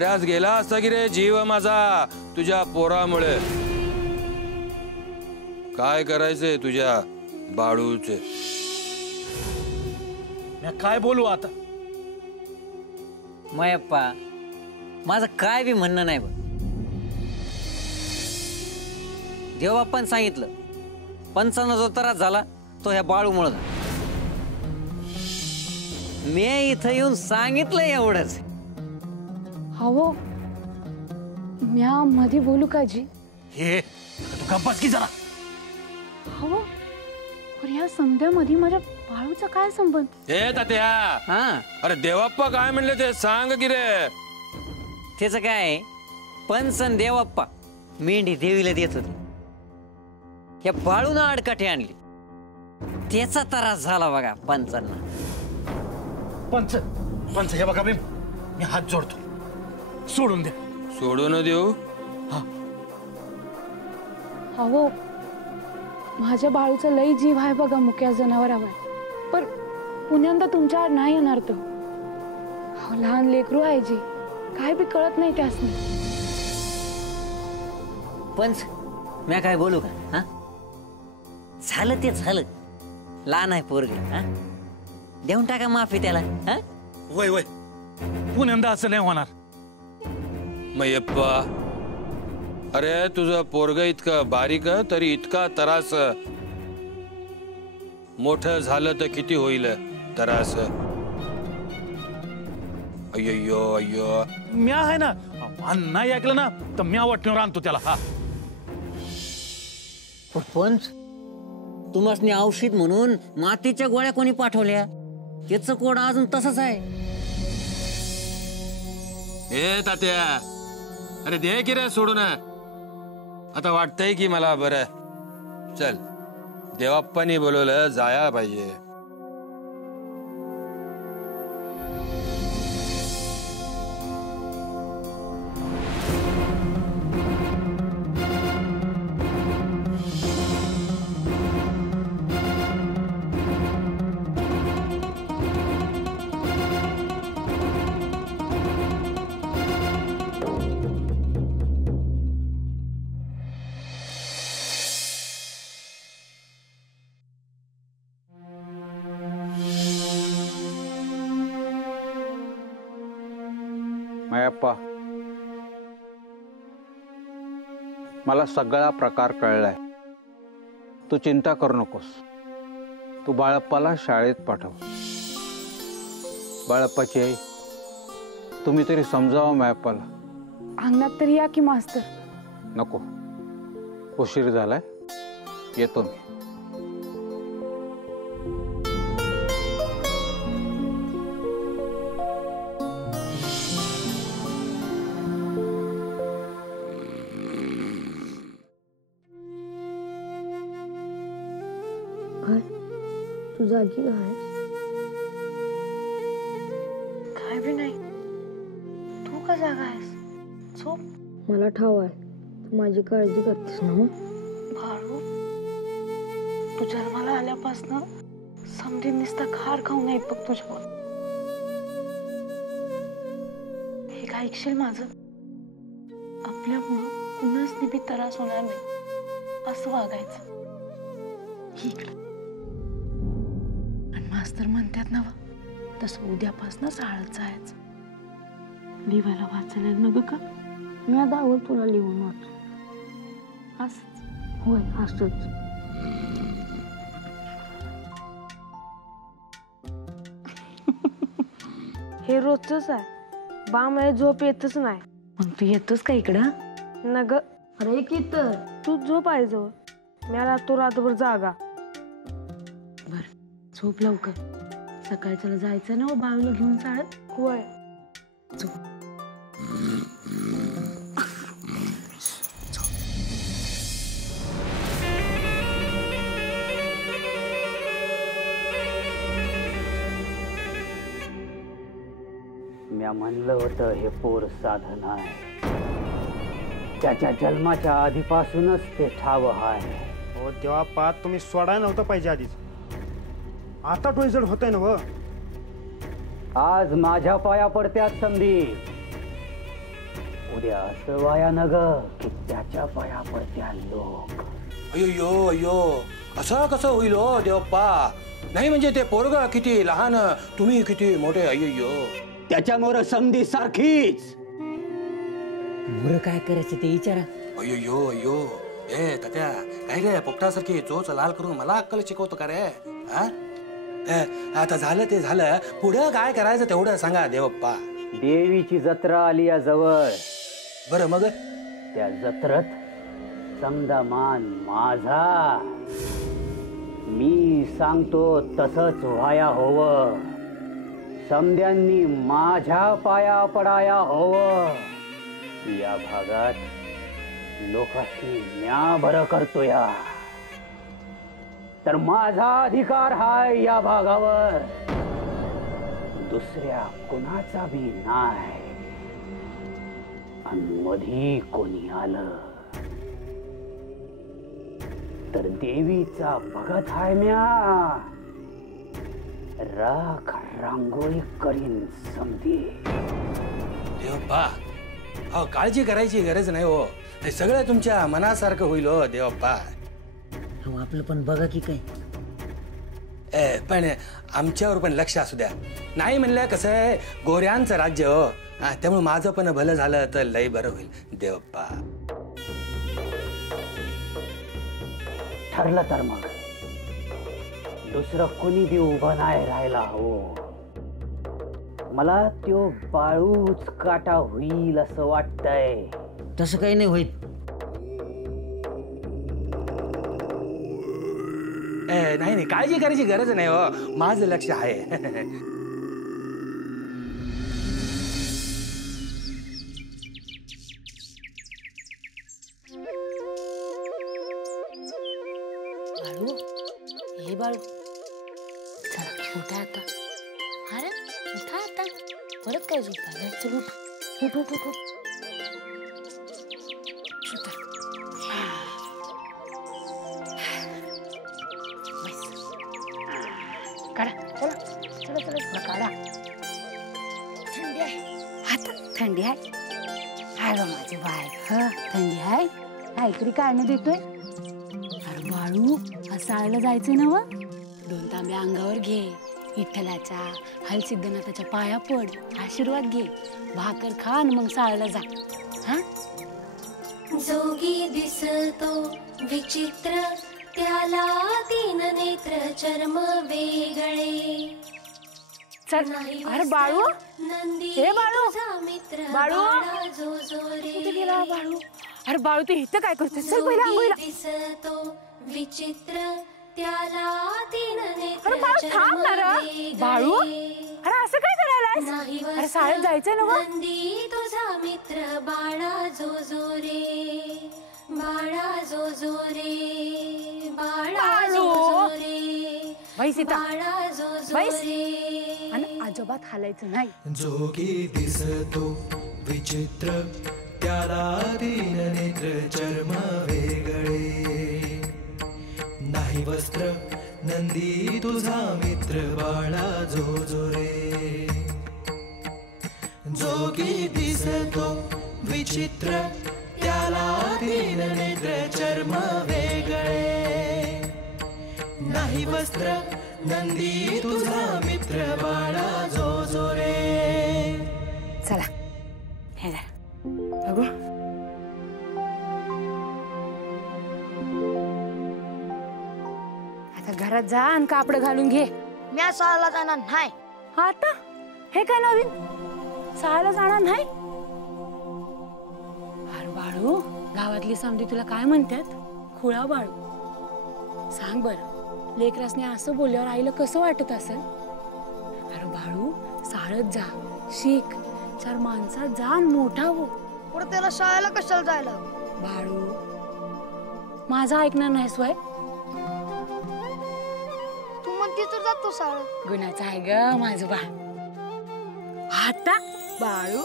अरे आज गेला असता की रे जीव माझा तुझ्या पोरामुळे। काय करायचंय तुझ्या बाळूचे? मी काय बोलू आता? मयप्पा माझं काय बी म्हणणं नाही बघ। देवबाप्पान सांगितलं पंचांना जो त्रास झाला तो ह्या बाळूमुळे झाला। मी इथं येऊन सांगितलं एवढंच। हो म्या मध्ये बोलू का जी? हे तू गप्पास की जरा। हो पण या समध्यामध्ये माझ्या बाळूचा काय संबंध? हे तात्या हा अरे देवाप्पा काय म्हणले ते सांग की रे। त्याचं काय पंचन देवप्पा मेंढी देवीला देत होते, या बाळूनं आडकाठी आणली, त्याचा त्रास झाला बघा पंचांना। पंच पंच हे बघा मी हात जोडतो, सोडून दे। सोडून देऊ? हो माझ्या बाळूचा लई जीव आहे बघा मुक्या जनावरावर, पण पुण्यांदा तुमच्या आड नाही येणार तो। लहान लेकरू आहे जी, काय बी कळत नाही त्यासनी। पंच मी काय बोलू का? हा झालं ते झालं, लहान आहे पोरग, हा देऊन टाका माफी त्याला। हा वय वय पुण्यांदा असं नाही होणार। मयप्पा अरे तुझं पोरग इतकं बारीक तरी इतका त्रास, मोठं झालं तर किती होईल त्रास? अय्यो अय्यो म्या आहे ना, नाही ऐकलं ना तर म्या वाटण्यावर आणतो त्याला। हा पंच तुम्हासनी औषध म्हणून मातीच्या गोळ्या कोणी पाठवल्या? त्याचं कोड अजून तसंच आहे। हे तात्या अरे दे की रे सोडून, आता वाटतंय की मला बरं। चल देवाप्पानी बोलवलं जाया पाहिजे। मयप्पा मला सगळा प्रकार कळलाय, तू चिंता करू नकोस। तू बाळप्पाला शाळेत पाठव। बाळप्पाची आई तुम्ही तरी समजावं मयप्पाला। अंगणात तरी या की मास्तर। नको उशीर झालाय, येतो मी। तू जागी आहेस? काय बी नाही, तू का जागा आहेस? झोप। मला ठाव आहे तू माझी काळजी करतेस ना? बाळू तू जन्माला आल्यापासून समधी नुसता खार खाऊ नाही बघ तुझ्यावर। हे काय ऐकशील माझं? आपल्यामुळं कुणाच निबी त्रास होणार नाही असं वागायचं। इकडं मास्तर म्हणतात ना तसं उद्यापासून शाळेत जायचं। लिवायला वाचायला नको का? मी दावल तुला लिहून वाच। असंच होय असंच। हे रोजच आहे, बाळाला झोप येतच नाही। मग तू येतोस का इकडं? नग अरे की तर तू झोप आहे जवळ, मला तो रात्रभर जागा। बर झोप लवकर, सकाळच्याला जायचं ना बाळूला घेऊन शाळेत। होय झोप। म्या म्हणलं होतं हे पोर साधन आहे, त्याच्या जन्माच्या आधीपासूनच ते ठाव आहे। हो तेव्हा पात तुम्ही सोडायला नव्हतं पाहिजे आधीच, आता टोयजड होतंय ना व। आज माझ्या पाया पडत्यात संदीप, उद्या असं वाया न ग की त्याच्या पाया पडत्या लोक. अयो अयो असं कसं होईल हो देवप्पा? नाही म्हणजे ते पोरग किती लहान, तुम्ही किती मोठे. अयो त्याच्यामुळे समधी सारखीच. मुर काय करायचं ते विचारा. अयो ए तात्या काय रे पोपटासारखी चोच लाल करून मला अक्कल शिकवतो का रे? हा? आता झालं ते झालं, पुढं काय करायचं तेवढं सांगा देवप्पा. देवीची जत्रा आली या जवळ. बरं मग त्या जत्रत समदा मान माझा. मी सांगतो तसंच व्हाया हवं. समद्यांनी माझ्या पाया पडाया हवं. या भागात लोकांनी न्या भर करतोया तर माझा अधिकार हाय या भागावर, दुसऱ्या कोणाचा बी नाही. आणि मधी कोणी आलं तर देवीचा भगत हाय म्या. राख रांगोळी करीन समधी. देवप्पा हो काळजी करायची गरज नाही हो, हे सगळं तुमच्या मनासारखं होईल हो देवप्पा. हो आपलं पण बघा की काय. पण आमच्यावर पण लक्ष असू द्या. नाही म्हणलं कसं आहे, गोऱ्यांचं राज्य हो, त्यामुळे माझं पण भलं झालं तर लय बरं होईल देवप्पा. ठरलं तर मग दुसरं कोणी बी उभं नाही राहायला हवं. मला त्यो बाळूच काटा होईल असं वाटतंय. तसं काही नाही होईल. नाही काळजी करायची गरज नाही हो, माझं लक्ष आहे. बाळू हे बाळू चला उठा आता. अरे उठा आता, परत काय झोपायला? चल उठ उठ उठ उठ. काढा चला चला चला थोडं काढा. थंडी आहे आता, थंडी आहे. हाय बा माझे बाय, थंडी आहे. काहीतरी काढणं देतोय. अरे बाळू साळायला जायचंय ना व. 2 तांबे अंगावर घे, विठ्ठलाच्या हलसिद्धनाथाच्या पाया पड, आशीर्वाद घे, भाकर खा आणि मग साळायला जा. हा जोगी दिसतो विचित्र, त्याला 3 नेत्र चर्म वेगळे. चल. अरे बाळू, हे बाळू, बाळू कुठे गेला बाळू? अरे बाळू तू इथं काय करतोय? चल पहिला आंघोळीला. दिसतो विचित्र, त्याला 3 नेत्र. अरे बाळू थांब ना रे. बाळू अरे असं काय करायलास? अरे शाळेत जायचंय ना. नंदी तुझा मित्र, बाळा जो जो रे, बाळा जो जो रे, बाळा जो जो रे, बाई सीता बाळा जो जो रे. आणि अजिबात हालायचं नाही. जोगी दिसतो विचित्र, त्याला 3 नेत्र चर्म वेगळे. नाही वस्त्र नंदी तुझा मित्र, बाळा जो जो रे. जोगी दिसतो विचित्र, त्याला 3 नेत्र चर्म वेगळे. नाही वस्त्र नंदी तुझा मित्र, बाळा जो जो रे. चला हे जा बघू. आता घरात जा आणि कापड घालून घे. मी शाळेला जाणार नाही. आता हे काय नवीन? शाळेला जाणार नाही? अरे बाळू गावातली समधी तुला काय म्हणतात? खुळा बाळू. सांग बर, लेकरासने असं बोलल्यावर आईला कसं वाटत असेल? अरे बाळू शाळेत जा, शिक, 4 माणसात जा आणि मोठा हो. पुढे त्याला शाळेला कशाला जायला? बाळू माझं ऐकणार नाहीस वय? तू म्हणते तर जातो शाळेत. गुणाचं आहे ग माझं बाळ. आता बाळू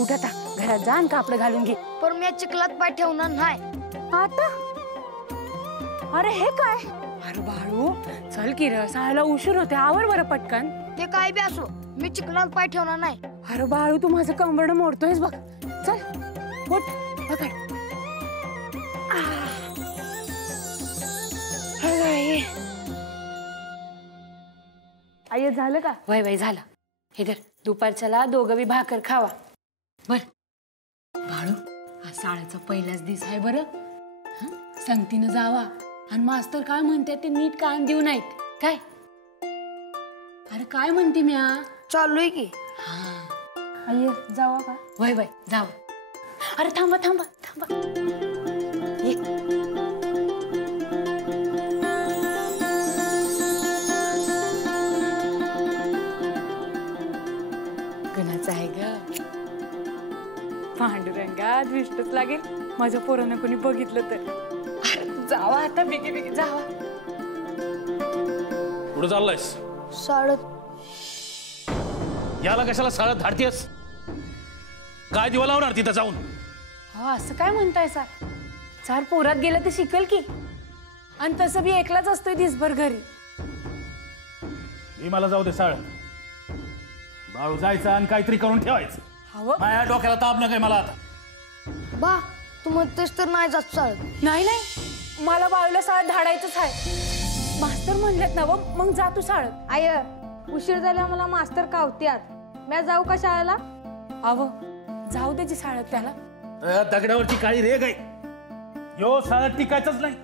उठ, आता घरात जा आणि कापड घालून घे. पण मी चिखलात पाय ठेवणार नाही. आता अरे हे काय? अरे बाळू चल की र, शाळेला उशीर होते, आवर बरं पटकन. ते काय बी असो, मी चिकनात पाय ठेवणार नाही. अरे बाळू तू माझं कंबरड मोडतोयस बघ. चल उठ पकड. आई झालं का? वय वय झालं. हे धर दुपारच्याला दोघं बी भाकर खावा. बर बाळू आज शाळेचा पहिलाच दिवस आहे बरं. संगतीनं जावा आणि मास्तर काय म्हणतात ते नीट कान देऊ नाहीत काय. अरे काय म्हणते म्या चालू आहे की. आई जावा का? वय वय जावा. अरे थांबा थांबा थांबा. गणाचं आहे ग. पांडुरंगा दृष्टच लागेल माझ्या पोरांना कोणी बघितलं तर. जावा आता बिगी बिगी जावा. कुठं चाललायस? शाळेत. याला कशाला शाळेत धाडतेस? काय दिवा लावणार तिथं जाऊन? हो असं काय म्हणताय सर. चार पोरात गेलं तर शिकल की. आणि तसं बी एकलाच असतोय दिसभर घरी. मी मला जाऊ दे शाळेत. बाळू जायचं आणि काहीतरी करून ठेवायचं. हवं माझ्या डोक्याला ताप नका मला आता. बा तू म्हणतेस तर नाही जात शाळेत. नाही नाही मला बाळूला शाळेत धाडायचंच आहे. मास्तर म्हणलेत ना मग जा तू शाळेत. आय उशीर झाला मला मास्तर कावत्यात. मी जाऊ का शाळेला? अव जाऊ दे जी शाळेत त्याला. दगडावरची काळी रेग आहे. यो शाळेत टिकायचंच नाही.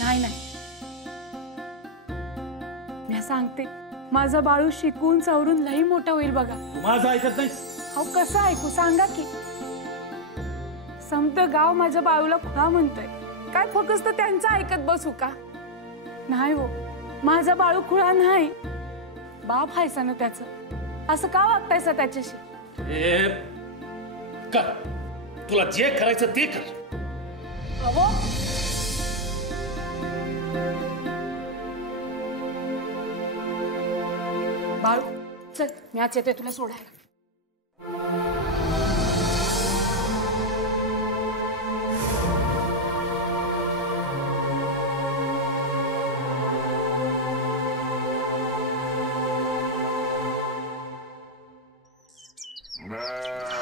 नाही नाही मी सांगते माझा बाळू शिकून सवरून लई मोठा होईल बघा. माझं ऐकत नाही. अहो कसं ऐकू सांगा की. समत गाव माझ्या बाळूला खुळा म्हणतोय. काय फक्त त्यांचं ऐकत बसू का? नाही हो माझा बाळू खुळा नाही. बाप हायसा ना त्याचं. असं का वागतायसा त्याच्याशी? कर तुला जे करायचं ते कर. अहो बाळू चल मी आज येते तुला सोडायला.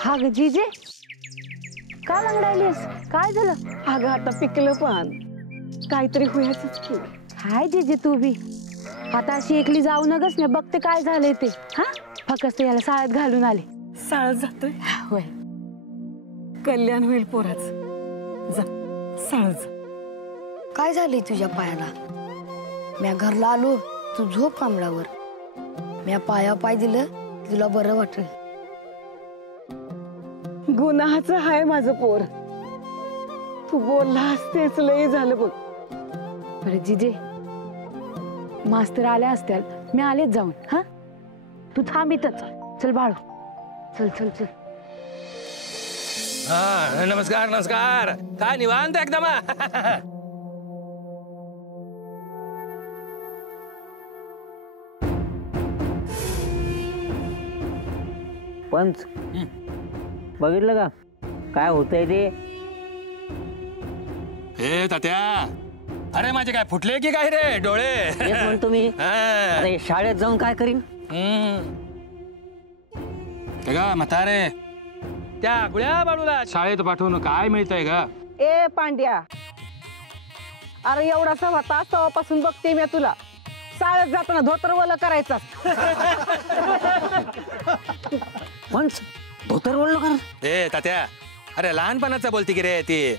हा ग जीजे का लंगडायलीस? काय झालं? अगं आता पिकलं पण काहीतरी होयाचंच की. हाय जीजे तू बी आता अशी एकली जाऊ नगस ना. बघते काय झालंय ते. हा फक्त याला शाळेत घालून आले. शाळेत जातोय? होय कल्याण होईल पोराचं. जा शाळेत जा. काय झालंय तुझ्या पायाला? म्या घरला आलो तू झोप कांबळावर. म्या पाया पाय दिलं तुला बरं वाटेल. गुन्हाचं हाय माझं पोर. तू बोललास तेच लय झालं बघ. बरं जीजे मास्तर आल्या असत्याल मी आलेच जाऊन. हा तू थांब इथंच. चल बाळू चल चल चल. हा नमस्कार नमस्कार. काय निवांत एकदम. पंच बघितलं का काय होतंय ते? हे तात्या अरे माझे काय फुटले की काय रे डोळे? तेच म्हणतो मी. अरे शाळेत जाऊन काय करीन? म्हातारे त्या गुळ्या बाळूला शाळेत पाठवून काय मिळतंय का? ए पांड्या अरे एवढासा होता तेव्हापासून बघते मी तुला. शाळेत जाताना धोतर वलं करायचा. पंच धोतर बोललो का? ए तात्या अरे लहानपणाचं बोलती की रे ती.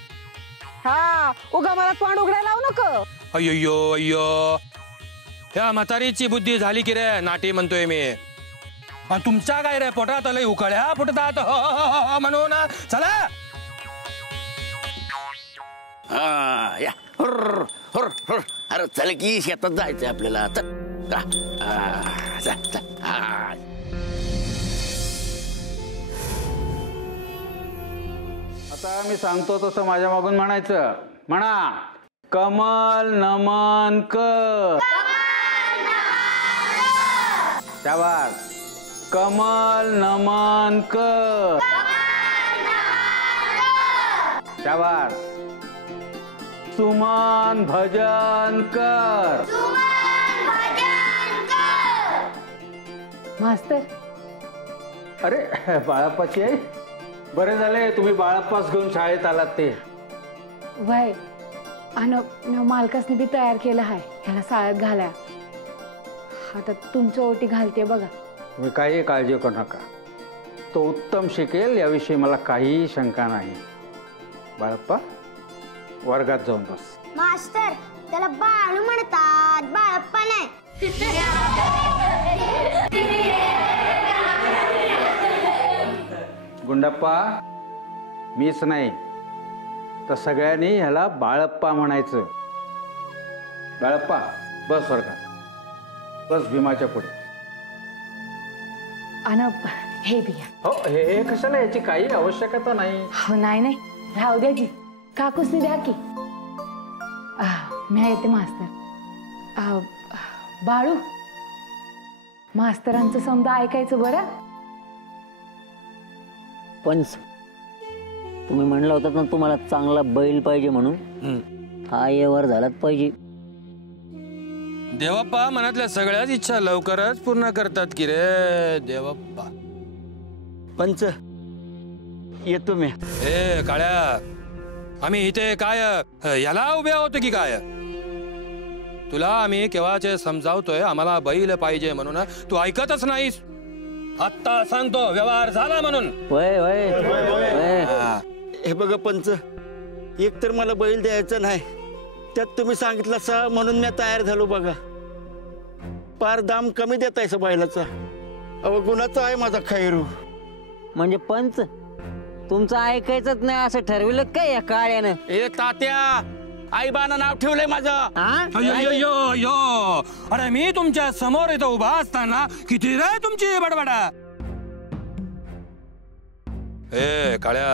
हा उगा मला तोंड उघडायला लावू नको. अय्यो अय्यो ह्या म्हातारीची बुद्धी झाली की रे नाटी म्हणतोय मी. पण तुमच्या काय रे पोटात लय उकळ्या फुटतात म्हणून. चला या हुर्र हुर्र हुर्र. अरे चल की शेतात जायचंय आपल्याला. आता मी सांगतो तसं माझ्या मागून म्हणायचं. म्हणा कमल नमन कर. शाबास. कमल नमन कर. शाबास. सुमन भजन कर. मास्तर अरे बाळप्पाची आई, बरे झाले तुम्ही बाळप्पास घेऊन शाळेत आलात ते. वय आणि मी मालकासनी बी तयार केलं आहे ह्याला शाळेत घालाय. आता तुमच्या ओटी घालते बघा. तुम्ही काही काळजी करू नका, तो उत्तम शिकेल याविषयी मला काहीही शंका नाही. बाळप्पा वर्गात जाऊन बस. मास्तर त्याला बाळू म्हणतात, बाळप्पा नाही. गुंडप्पा मीच नाही तर सगळ्यांनी ह्याला बाळप्पा म्हणायचं. बाळप्पा बस वर्गात बस, भीमाच्या पुढे. आणि हे बिया. हो हे कशाला, याची काही आवश्यकता नाही. हो नाही नाही राहू द्या की, काकूसनी द्या की. मी येते मास्तर. बाळू मास्तरांचं समजा ऐकायचं बरं. पंच तुम्ही म्हणला होतात ना तुम्हाला चांगला बैल पाहिजे म्हणून, हा व्यवहार झालाच पाहिजे. देवप्पा मनातल्या सगळ्याच इच्छा लवकरच पूर्ण करतात की रे देवप्पा. पंच येतो मी. ए काळ्या, आम्ही इथे काय याला उभे होतो की काय? तुला आम्ही केव्हाचे समजावतोय आम्हाला बैल पाहिजे म्हणून, तू ऐकतच नाहीस. आत्ता सांगतो व्यवहार झाला म्हणून. वय वय हे बघा पंच, एक तर मला बैल द्यायचा नाही, त्यात तुम्ही सांगितलं सा म्हणून मी तयार झालो. बघा पार दाम कमी देतायस बैलाचा. अहो गुणाचा आहे माझा खैरू. म्हणजे पंच तुमचं ऐकायचंच नाही असं ठरविलं काय या काळ्यानं? ए तात्या, आईबानं नाव ठेवलंय माझं. यो अरे मी तुमच्या समोर इथं उभा असताना किती रे तुमची बडबडा. ए काळ्या,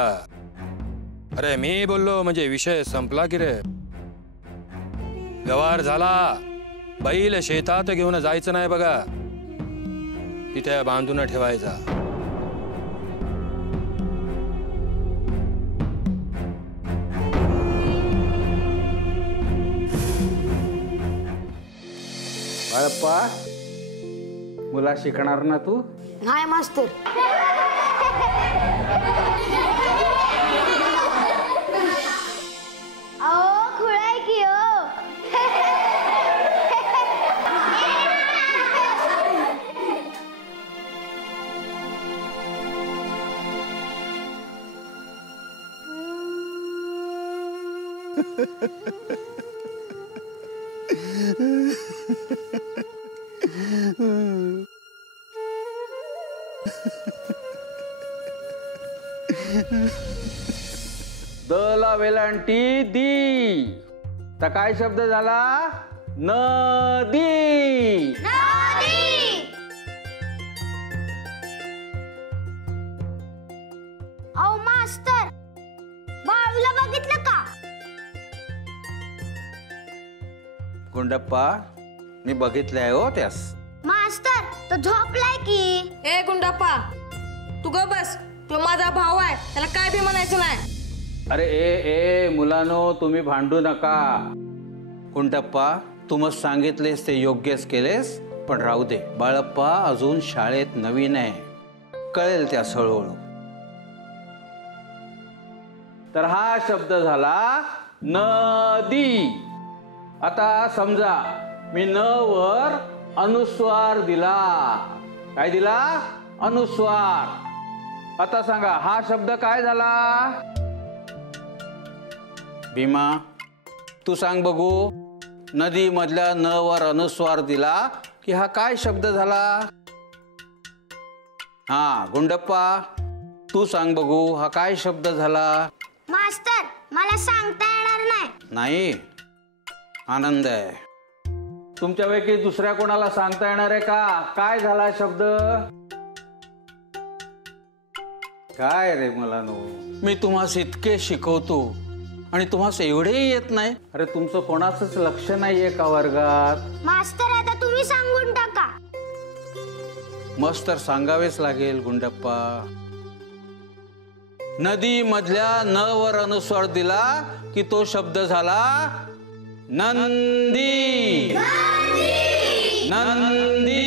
अरे मी बोललो म्हणजे विषय संपला की रे. व्यवहार झाला. बैल शेतात घेऊन जायचं नाही बघा, तिथे बांधून ठेवायचा. बाळप्पा मुला शिकणार ना तू? नाही मास्तर. अहो खुळाय की हो. द ला वेलांटी दी, तर काय शब्द झाला? नदी. अहो मास्तर, बाळूला बघितलं का? गुंडप्पा मी बघितलंय हो त्यास. मास्तर तो झोपलाय की. ए गुंडप्पा तू ग बस, तो माझा भाऊ आहे, त्याला काय बी म्हणायचं नाही. अरे ए मुलानो, तुम्ही भांडू नका. गुंडप्पा तू मग सांगितलेस ते योग्यच केलेस, पण राहू दे. बाळप्पा अजून शाळेत नवीन आहे, कळेल त्यास हळूहळू. तर हा शब्द झाला नदी. आता समजा मी न वर अनुस्वार दिला. काय दिला? अनुस्वार. आता सांगा हा शब्द काय झाला? भीमा तू सांग बघू, नदी मधल्या न वर अनुस्वार दिला की हा काय शब्द झाला? हा गुंडप्पा तू सांग बघू, हा काय शब्द झाला? मास्तर मला सांगता येणार नाही. नाही, आनंद आहे. तुमच्यापैकी दुसऱ्या कोणाला सांगता येणार आहे का काय झाला शब्द? काय रे मुलांनो, मी तुम्हाला इतके शिकवतो आणि तुम्हाला एवढेही येत नाही. अरे तुमचं कोणाचंच लक्ष नाहीये का वर्गात? मास्तर आता तुम्ही सांगून टाका. मस्त तर सांगावेच लागेल गुंडप्पा. नदी मधल्या न वर अनुस्वार दिला की तो शब्द झाला नंदी. नंदी.